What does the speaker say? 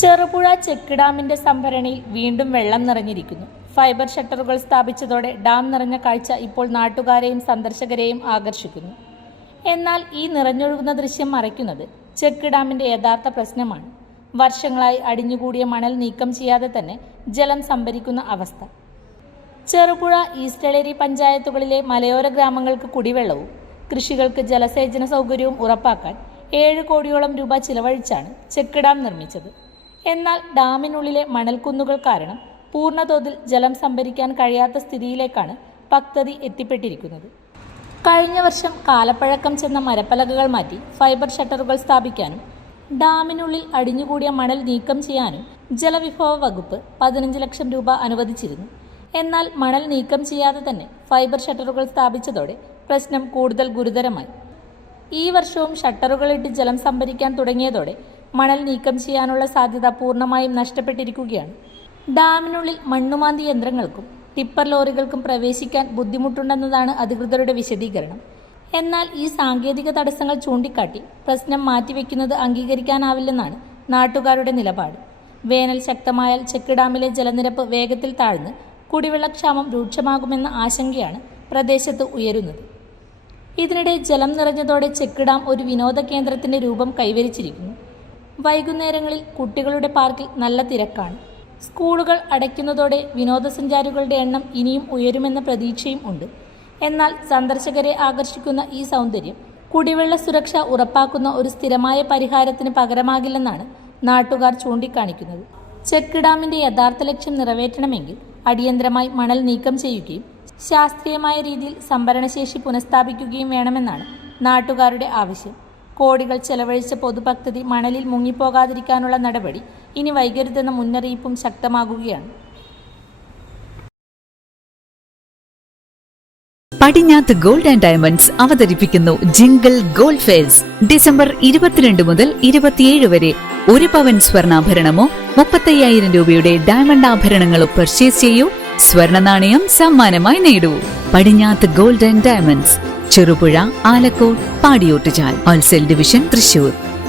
Cherupuzha check ഡാമിന്റെ സംഭരണിയിൽ വീണ്ടും വെള്ളം നിറഞ്ഞിരിക്കുന്നു. ഫൈബർ ഷട്ടറുകൾ സ്ഥാപിച്ചതോടെ ഡാം നിറഞ്ഞ കാഴ്ച ഇപ്പോൾ നാട്ടുകാരെയും സന്ദർശകരെയും ആകർഷിക്കുന്നു. എന്നാൽ ഈ നിറഞ്ഞൊഴുകുന്ന ദൃശ്യം മറയ്ക്കുന്നത് ചെക്ക് ഡാമിന്റെ യഥാർത്ഥ പ്രശ്നമാണ്. വർഷങ്ങളായി അടിഞ്ഞുകൂടിയ മണൽ നീക്കം ചെയ്യാതെ തന്നെ ജലം സംഭരിക്കുന്ന അവസ്ഥ. ചെറുപുഴ ഈസ്റ്റളേരി പഞ്ചായത്തുകളിലെ മലയോര ഗ്രാമങ്ങൾക്ക് കുടിവെള്ളവും കൃഷികൾക്ക് ജലസേചന സൗകര്യവും ഉറപ്പാക്കാൻ 7 കോടിയോളം രൂപ ചിലവഴിച്ചാണ് ചെക്ക് ഡാം നിർമ്മിച്ചത്. എന്നാൽ ഡാമിനുള്ളിലെ മണൽക്കുന്നുകൾ കാരണം പൂർണ്ണതോതിൽ ജലം സംഭരിക്കാൻ കഴിയാത്ത സ്ഥിതിയിലേക്കാണ് പദ്ധതി എത്തിപ്പെട്ടിരിക്കുന്നത്. കഴിഞ്ഞ വർഷം കാലപ്പഴക്കം ചെന്ന മരപ്പലകകൾ മാറ്റി ഫൈബർ ഷട്ടറുകൾ സ്ഥാപിക്കാനും ഡാമിനുള്ളിൽ അടിഞ്ഞുകൂടിയ മണൽ നീക്കം ചെയ്യാനും ജലവിഭവ വകുപ്പ് 15 ലക്ഷം രൂപ അനുവദിച്ചിരുന്നു. എന്നാൽ മണൽ നീക്കം ചെയ്യാതെ തന്നെ ഫൈബർ ഷട്ടറുകൾ സ്ഥാപിച്ചതോടെ പ്രശ്നം കൂടുതൽ ഗുരുതരമായി. ഈ വർഷവും ഷട്ടറുകളിട്ട് ജലം സംഭരിക്കാൻ തുടങ്ങിയതോടെ മണൽ നീക്കം ചെയ്യാനുള്ള സാധ്യത പൂർണ്ണമായും നഷ്ടപ്പെട്ടിരിക്കുകയാണ്. ഡാമിനുള്ളിൽ മണ്ണുമാന്തി യന്ത്രങ്ങൾക്കും ടിപ്പർ ലോറികൾക്കും പ്രവേശിക്കാൻ ബുദ്ധിമുട്ടുണ്ടെന്നതാണ് അധികൃതരുടെ വിശദീകരണം. എന്നാൽ ഈ സാങ്കേതിക തടസ്സങ്ങൾ ചൂണ്ടിക്കാട്ടി പ്രശ്നം മാറ്റിവെക്കുന്നത് അംഗീകരിക്കാനാവില്ലെന്നാണ് നാട്ടുകാരുടെ നിലപാട്. വേനൽ ശക്തമായാൽ ചെക്ക് ഡാമിലെ ജലനിരപ്പ് വേഗത്തിൽ താഴ്ന്ന് കുടിവെള്ളക്ഷാമം രൂക്ഷമാകുമെന്ന ആശങ്കയാണ് പ്രദേശത്ത് ഉയരുന്നത്. ഇതിനിടെ ജലം നിറഞ്ഞതോടെ ചെക്ക് ഡാം ഒരു വിനോദ കേന്ദ്രത്തിന്റെ രൂപം കൈവരിച്ചിരിക്കുന്നു. വൈകുന്നേരങ്ങളിൽ കുട്ടികളുടെ പാർക്കിൽ നല്ല തിരക്കാണ്. സ്കൂളുകൾ അടയ്ക്കുന്നതോടെ വിനോദസഞ്ചാരികളുടെ എണ്ണം ഇനിയും ഉയരുമെന്ന പ്രതീക്ഷയും ഉണ്ട്. എന്നാൽ സന്ദർശകരെ ആകർഷിക്കുന്ന ഈ സൗന്ദര്യം കുടിവെള്ള സുരക്ഷ ഉറപ്പാക്കുന്ന ഒരു സ്ഥിരമായ പരിഹാരത്തിന് പകരമാകില്ലെന്നാണ് നാട്ടുകാർ ചൂണ്ടിക്കാണിക്കുന്നത്. ചെക്ക് ഡാമിന്റെ യഥാർത്ഥ ലക്ഷ്യം നിറവേറ്റണമെങ്കിൽ അടിയന്തരമായി മണൽ നീക്കം ചെയ്യുകയും ശാസ്ത്രീയമായ രീതിയിൽ സംഭരണശേഷി പുനഃസ്ഥാപിക്കുകയും വേണമെന്നാണ് നാട്ടുകാരുടെ ആവശ്യം. കോടികൾ ചെലവഴിച്ച പൊതുപദ്ധതി മണലിൽ മുങ്ങിപ്പോകാതിരിക്കാനുള്ള നടപടി ഇനി വൈകരുതെന്ന മുന്നറിയിപ്പും ശക്തമാകുകയാണ്. പടിഞ്ഞാത്ത് ഗോൾഡ് ആൻഡ് ഡയമണ്ട്സ് അവതരിപ്പിക്കുന്നു ജിംഗിൾ ഗോൾഡ് ഫെസ്റ്റ്. ഡിസംബർ 22 മുതൽ 27 വരെ 1 പവൻ സ്വർണ്ണാഭരണമോ 35,000 രൂപയുടെ ഡയമണ്ട് ആഭരണങ്ങളോ പർച്ചേസ് ചെയ്യൂ. സ്വർണ്ണ നാണയം സമ്മാനമായി നേടൂ. Padinjath gold and diamonds, Cherupuzha, Alakode, Padiyottuchal, wholesale division, Thrissur.